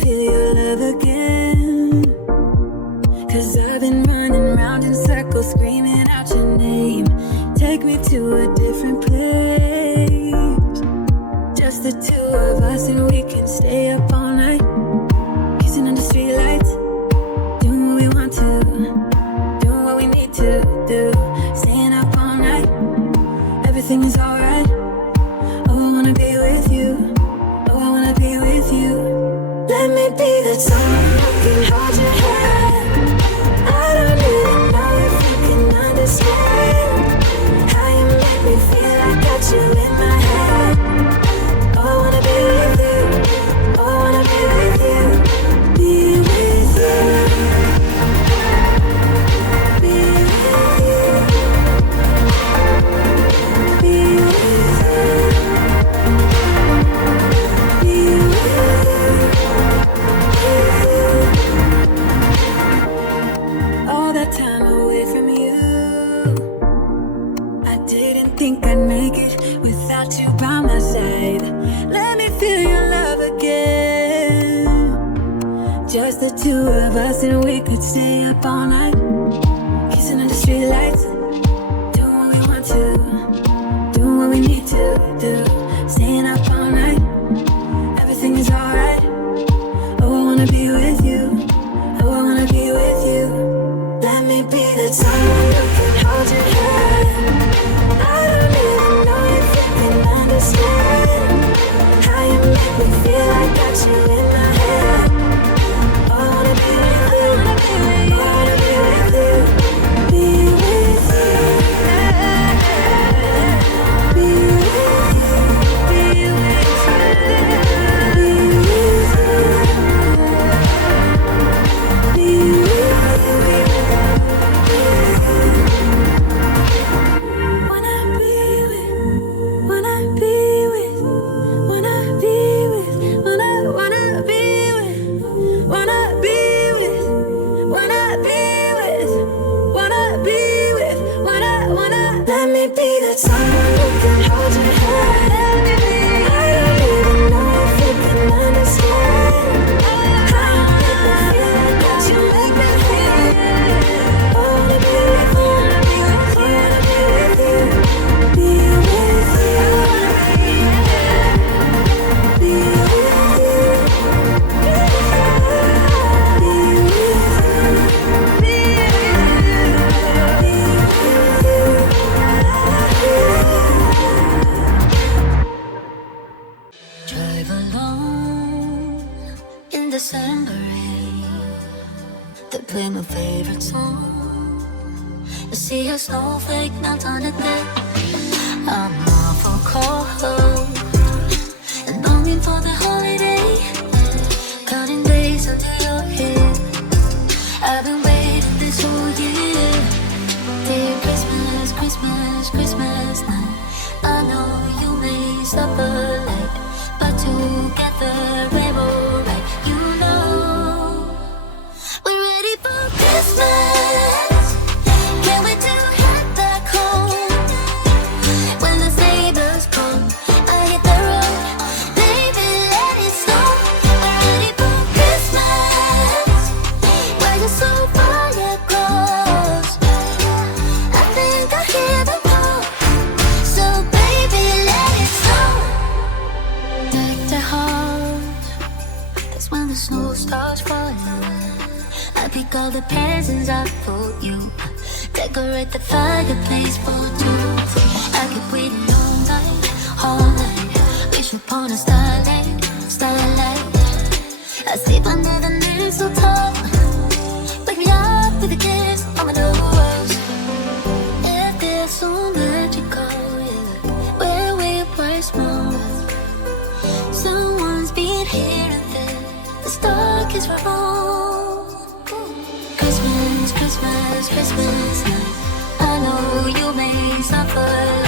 feel your love again. 'Cause I've been running round in circles, screaming out your name. Take me to a different place. Just the two of us and we can stay up all night, kissing under streetlights, doing what we want to, doing what we need to do, staying up all night. Everything is alright. Oh, I wanna be with you. Oh, I wanna be with you. Let me be that someone who can hold your hand. I don't even know if you can understand how you make me feel. I got you in my head. Oh, I wanna be with you. Oh, I wanna be with you. Be with you. Be with you. Be with you. Be with you. All that time away from you, I didn't think I'd make it without you by my side. Let me feel your love again. Just the two of us and we could stay up all night, kissing under streetlights, doing what we want to, doing what we need to do, staying up all night. Everything is alright. Oh, I wanna be with you. Oh, I wanna be with you. Let me be that someone who can hold your hand. I don't even know if you can understand how you make me feel. I got you in my head. Oh, I wanna be with you. Oh, I wanna be with you. Be with you. Be with you. Be with you. Be with you. Be with you. Wanna be with, wanna be with, wanna be with, wanna be with, wanna be with, wanna be with, wanna be with, wanna. Let me be that someone who can hold your hand. I don't even know if you can understand how you make me feel. I got you, make me feel. I wanna be with you. I wanna be with you. Be with you. Be with you. Be with you. Be Drive alone in December rain. They play my favorite song. I see a snowflake melt on the deck. I'm awful cold and longing for the holiday. Counting days until you're here. I've been waiting this whole year. Dear Christmas, Christmas, Christmas night. I know you may suffer late, but together we're alright. You know we're ready for Christmas. Can't wait to head back home. When the neighbors come, I hit the road. Baby, let it snow. We're ready for Christmas. Why you so far across? I think I hear the call. So baby, let it snow. Deck the heart. That's when the snow starts falling. I pick all the presents up for you. Decorate the fireplace for two. I keep waiting all night, all night. Wish upon a starlight, starlight. I sleep under the mistletoe. Wake me up with a kiss on my nose. It feels so magical, yeah. Where we price wrong. Someone's been here and there. The star kiss for all. Christmas, Christmas, Christmas night. I know you may suffer.